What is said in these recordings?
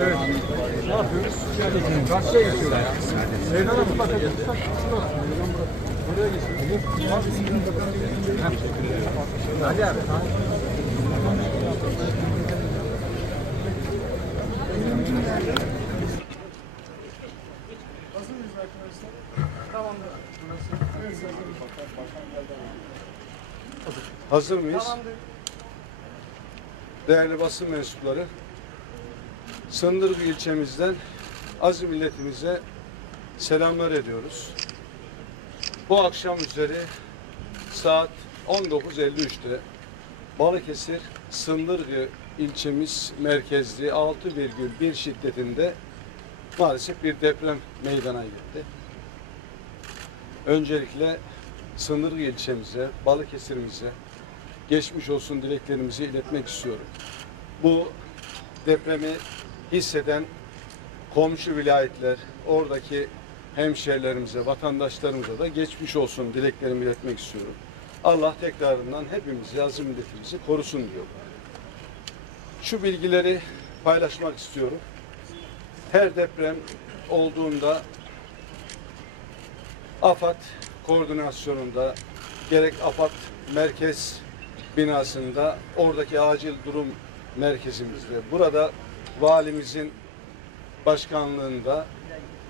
Evet. Ne yapıyoruz? Karşıya geçiyoruz. Meydana mutlaka geçiyoruz. Buraya geçiyoruz. Hadi abi. Hazır mıyız? Değerli basın mensupları, Sındırgı ilçemizden aziz milletimize selamlar ediyoruz. Bu akşam üzeri saat 19.53'te Balıkesir Sındırgı ilçemiz merkezli 6,1 şiddetinde maalesef bir deprem meydana geldi. Öncelikle Sındırgı ilçemize, Balıkesir'imize geçmiş olsun dileklerimizi iletmek istiyorum. Bu depremi hisseden komşu vilayetler, oradaki hemşehrilerimize, vatandaşlarımıza da geçmiş olsun dileklerimi iletmek istiyorum. Allah tekrarından hepimizi, azim milletimizi korusun diyor. Şu bilgileri paylaşmak istiyorum. Her deprem olduğunda AFAD koordinasyonunda gerek AFAD merkez binasında oradaki acil durum merkezimizde burada valimizin başkanlığında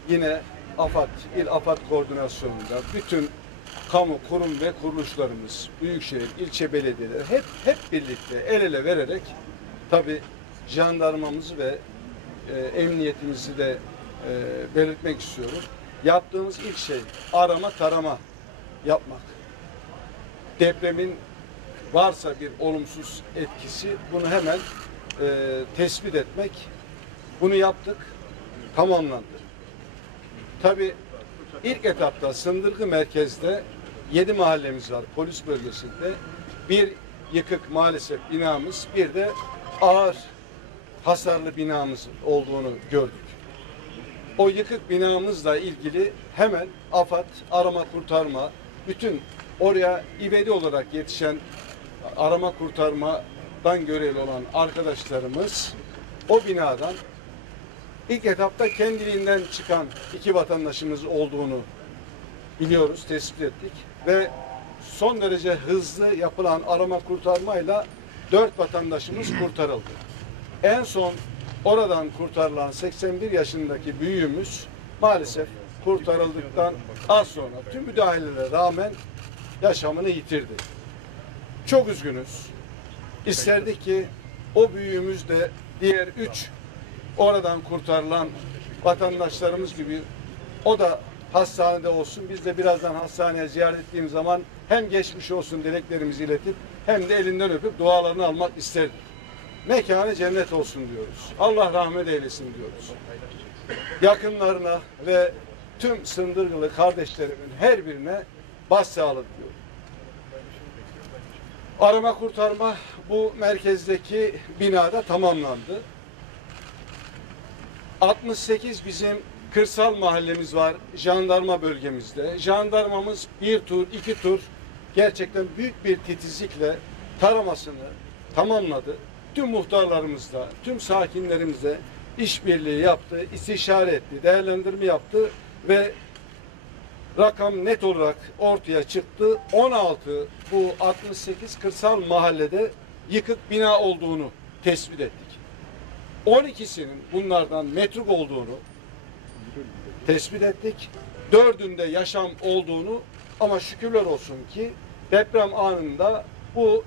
yine AFAD, il AFAD koordinasyonunda bütün kamu kurum ve kuruluşlarımız, büyükşehir, ilçe belediyeleri hep hep birlikte el ele vererek tabi jandarmamızı ve e, emniyetimizi de e, belirtmek istiyorum. Yaptığımız ilk şey arama tarama yapmak. Depremin varsa bir olumsuz etkisi bunu hemen e, tespit etmek. Bunu yaptık, tamamlandı. Tabi ilk etapta Sındırgı merkezde 7 mahallemiz var polis bölgesinde. Bir yıkık maalesef binamız, bir de ağır hasarlı binamız olduğunu gördük. O yıkık binamızla ilgili hemen AFAD, arama kurtarma, bütün oraya ivedi olarak yetişen arama kurtarmadan görevli olan arkadaşlarımız o binadan ilk etapta kendiliğinden çıkan iki vatandaşımız olduğunu biliyoruz, tespit ettik ve son derece hızlı yapılan arama kurtarmayla dört vatandaşımız kurtarıldı. En son oradan kurtarılan 81 yaşındaki büyüğümüz maalesef kurtarıldıktan az sonra tüm müdahalelere rağmen yaşamını yitirdi. Çok üzgünüz. İsterdik ki o büyüğümüz de diğer üç oradan kurtarılan vatandaşlarımız gibi o da hastanede olsun. Biz de birazdan hastaneye ziyaret ettiğim zaman hem geçmiş olsun dileklerimizi iletip hem de elinden öpüp dualarını almak isterdik. Mekanı cennet olsun diyoruz. Allah rahmet eylesin diyoruz. Yakınlarına ve tüm Sındırgılı kardeşlerimin her birine başsağlık diyorum. Arama kurtarma bu merkezdeki binada tamamlandı. 68 bizim kırsal mahallemiz var jandarma bölgemizde. Jandarmamız bir tur, iki tur gerçekten büyük bir titizlikle taramasını tamamladı. Tüm muhtarlarımızla, tüm sakinlerimizle işbirliği yaptı, istişare etti, değerlendirme yaptı ve rakam net olarak ortaya çıktı. 16 bu 68 kırsal mahallede yıkık bina olduğunu tespit ettik. 12'sinin bunlardan metruk olduğunu tespit ettik. Dördünde yaşam olduğunu ama şükürler olsun ki deprem anında bu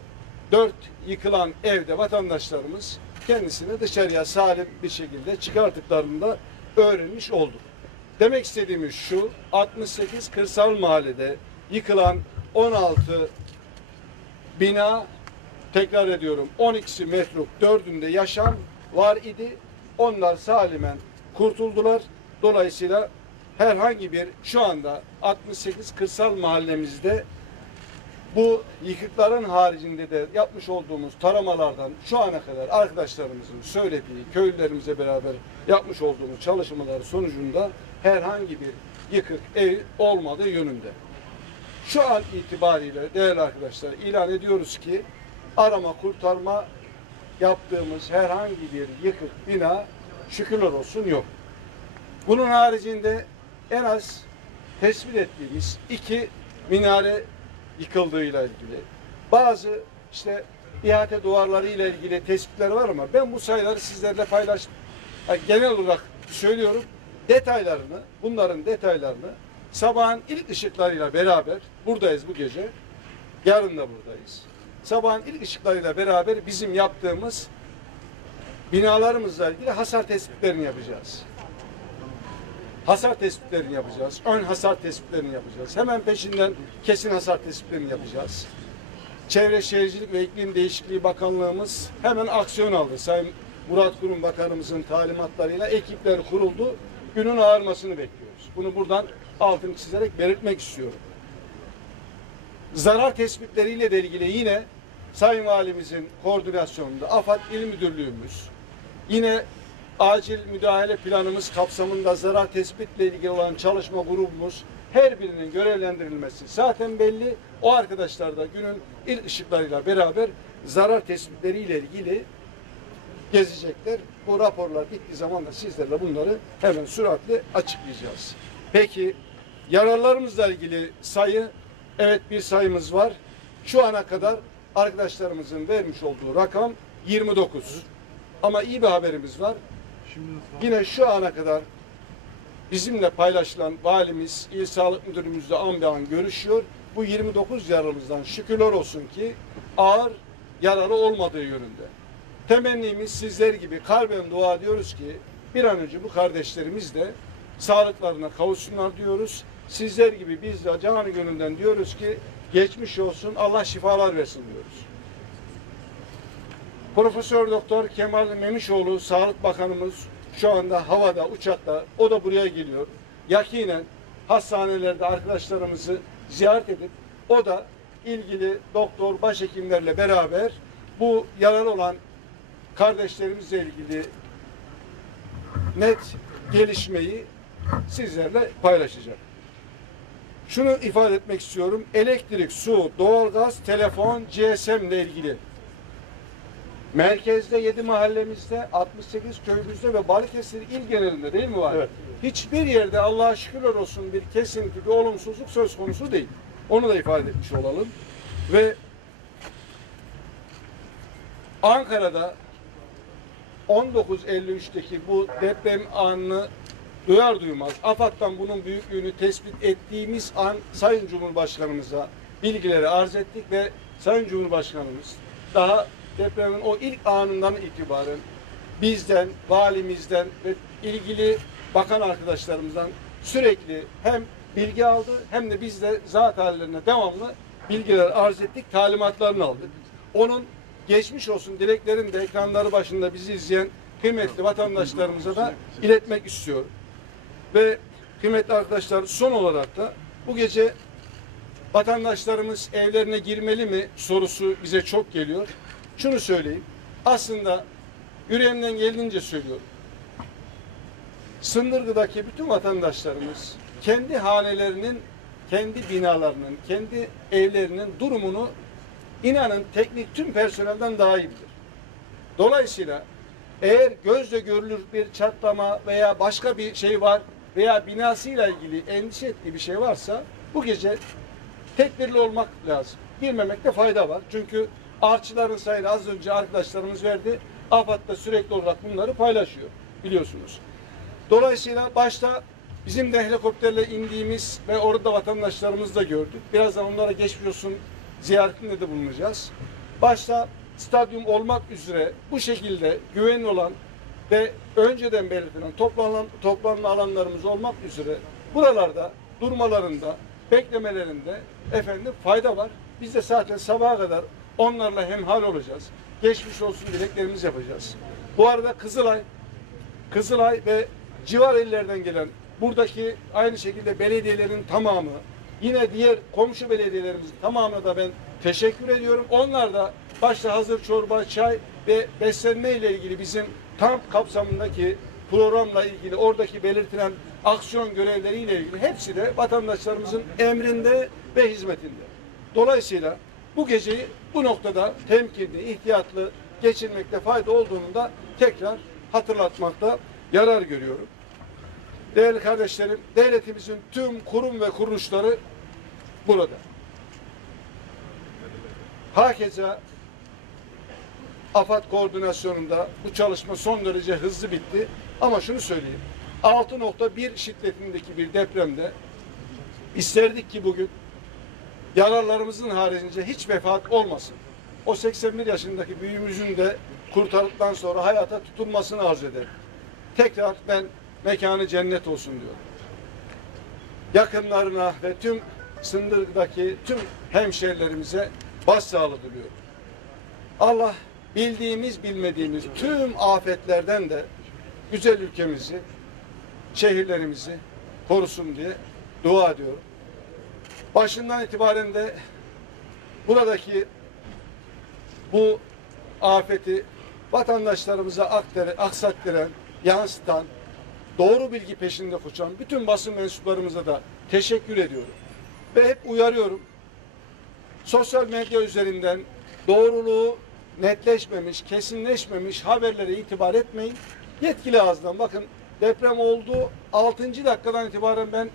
dört yıkılan evde vatandaşlarımız kendisini dışarıya salim bir şekilde çıkarttıklarını da öğrenmiş olduk. Demek istediğimiz şu 68 kırsal mahallede yıkılan 16 bina tekrar ediyorum 12'si metruk, dördünde yaşam var idi. Onlar salimen kurtuldular. Dolayısıyla herhangi bir şu anda 68 kırsal mahallemizde bu yıkıkların haricinde de yapmış olduğumuz taramalardan şu ana kadar arkadaşlarımızın söylediği, köylülerimize beraber yapmış olduğumuz çalışmalar sonucunda herhangi bir yıkık ev olmadığı yönünde. Şu an itibariyle değerli arkadaşlar ilan ediyoruz ki arama kurtarma yaptığımız herhangi bir yıkık bina şükürler olsun yok. Bunun haricinde en az tespit ettiğimiz iki minare yıkıldığıyla ilgili bazı işte ihate duvarları ile ilgili tespitler var ama ben bu sayıları sizlerle paylaş yani genel olarak söylüyorum detaylarını bunların detaylarını sabahın ilk ışıklarıyla beraber buradayız bu gece yarın da buradayız. Sabahın ilk ışıklarıyla beraber bizim yaptığımız binalarımızla ilgili hasar tespitlerini yapacağız. Hasar tespitlerini yapacağız. Ön hasar tespitlerini yapacağız. Hemen peşinden kesin hasar tespitlerini yapacağız. Çevre Şehircilik ve İklim Değişikliği Bakanlığımız hemen aksiyon aldı. Sayın Murat Kurum Bakanımızın talimatlarıyla ekipler kuruldu. Günün ağarmasını bekliyoruz. Bunu buradan altını çizerek belirtmek istiyorum. Zarar tespitleriyle de ilgili yine Sayın Valimizin koordinasyonunda AFAD İl Müdürlüğümüz, yine acil müdahale planımız kapsamında zarar tespitle ilgili olan çalışma grubumuz her birinin görevlendirilmesi zaten belli. O arkadaşlar da günün ilk ışıklarıyla beraber zarar tespitleriyle ilgili gezecekler. Bu raporlar bittiği zaman da sizlerle bunları hemen süratle açıklayacağız. Peki yararlarımızla ilgili sayı evet bir sayımız var. Şu ana kadar arkadaşlarımızın vermiş olduğu rakam 29. Ama iyi bir haberimiz var. Yine şu ana kadar bizimle paylaşılan valimiz, il sağlık müdürümüzle an be an görüşüyor. Bu 29 yaralımızdan şükürler olsun ki ağır yararı olmadığı yönünde. Temennimiz sizler gibi kalben dua diyoruz ki bir an önce bu kardeşlerimiz de sağlıklarına kavuşsunlar diyoruz. Sizler gibi biz de canı gönülden diyoruz ki geçmiş olsun Allah şifalar versin diyoruz. Profesör Doktor Kemal Memişoğlu Sağlık Bakanımız şu anda havada, uçakta. O da buraya geliyor. Yakinen hastanelerde arkadaşlarımızı ziyaret edip o da ilgili doktor, başhekimlerle beraber bu yaralı olan kardeşlerimizle ilgili net gelişmeyi sizlerle paylaşacak. Şunu ifade etmek istiyorum. Elektrik, su, doğalgaz, telefon, GSM ile ilgili Merkezde 7 mahallemizde, 68 köyümüzde ve Balıkesir il genelinde değil mi var? Evet. Hiçbir yerde Allah'a şükürler olsun bir kesinti, bir olumsuzluk söz konusu değil. Onu da ifade etmiş olalım. Ve Ankara'da 1953'teki bu deprem anını duyar duymaz AFAD'dan bunun büyüklüğünü tespit ettiğimiz an Sayın Cumhurbaşkanımıza bilgileri arz ettik ve Sayın Cumhurbaşkanımız daha depremin o ilk anından itibaren bizden, valimizden ve ilgili bakan arkadaşlarımızdan sürekli hem bilgi aldı hem de biz de zat hallerine devamlı bilgiler arz ettik, talimatlarını aldık. Onun geçmiş olsun dileklerini de ekranları başında bizi izleyen kıymetli vatandaşlarımıza da iletmek istiyorum. Ve kıymetli arkadaşlar son olarak da bu gece vatandaşlarımız evlerine girmeli mi sorusu bize çok geliyor. Şunu söyleyeyim. Aslında yüreğimden geldiğince söylüyorum. Sındırgı'daki bütün vatandaşlarımız kendi hanelerinin, kendi binalarının, kendi evlerinin durumunu inanın teknik tüm personelden daha iyi bilir. Dolayısıyla eğer gözle görülür bir çatlama veya başka bir şey var veya binasıyla ilgili endişe ettiği bir şey varsa bu gece tedbirli olmak lazım. Girmemekte fayda var. Çünkü artçıların sayısı az önce arkadaşlarımız verdi. AFAD da sürekli olarak bunları paylaşıyor biliyorsunuz. Dolayısıyla başta bizim de helikopterle indiğimiz ve orada vatandaşlarımızı da gördük. Birazdan onlara geçmiş olsun ziyaretinde de bulunacağız. Başta stadyum olmak üzere bu şekilde güvenli olan ve önceden belirtilen toplanan, toplanma alanlarımız olmak üzere buralarda durmalarında, beklemelerinde efendim fayda var. Biz de zaten sabaha kadar onlarla hemhal olacağız. Geçmiş olsun dileklerimizi yapacağız. Bu arada Kızılay, Kızılay ve civar illerden gelen buradaki aynı şekilde belediyelerin tamamı, yine diğer komşu belediyelerimiz tamamına da ben teşekkür ediyorum. Onlar da başta hazır çorba, çay ve beslenme ile ilgili bizim kamp kapsamındaki programla ilgili oradaki belirtilen aksiyon görevleriyle ilgili hepsi de vatandaşlarımızın emrinde ve hizmetinde. Dolayısıyla bu geceyi bu noktada temkinli, ihtiyatlı geçirmekte fayda olduğunu da tekrar hatırlatmakta yarar görüyorum. Değerli kardeşlerim, devletimizin tüm kurum ve kuruluşları burada. Hakeza AFAD koordinasyonunda bu çalışma son derece hızlı bitti. Ama şunu söyleyeyim. 6.1 şiddetindeki bir depremde isterdik ki bugün yararlarımızın haricince hiç vefat olmasın. O 81 yaşındaki büyüğümüzün de kurtardıktan sonra hayata tutunmasını arz ederim. Tekrar ben mekanı cennet olsun diyorum. Yakınlarına ve tüm sındırdaki tüm hemşerilerimize başsağlığı diliyorum. Allah bildiğimiz bilmediğimiz tüm afetlerden de güzel ülkemizi, şehirlerimizi korusun diye dua ediyorum. Başından itibaren de buradaki bu afeti vatandaşlarımıza aktar, aksattıran, yansıtan, doğru bilgi peşinde koşan bütün basın mensuplarımıza da teşekkür ediyorum. Ve hep uyarıyorum. Sosyal medya üzerinden doğruluğu netleşmemiş, kesinleşmemiş haberlere itibar etmeyin. Yetkili ağızdan bakın deprem oldu 6. dakikadan itibaren ben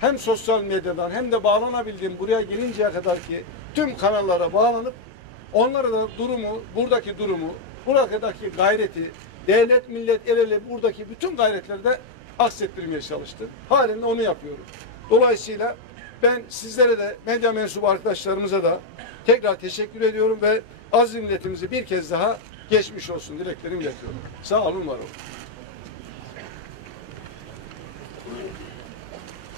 hem sosyal medyadan hem de bağlanabildiğim buraya gelinceye kadar ki tüm kanallara bağlanıp onlara da durumu, buradaki durumu, buradaki gayreti, devlet, millet, el ele buradaki bütün gayretleri de aksettirmeye çalıştım. Halen onu yapıyorum. Dolayısıyla ben sizlere de medya mensubu arkadaşlarımıza da tekrar teşekkür ediyorum ve aziz milletimizi bir kez daha geçmiş olsun dileklerimi iletiyorum. Sağ olun, var olun.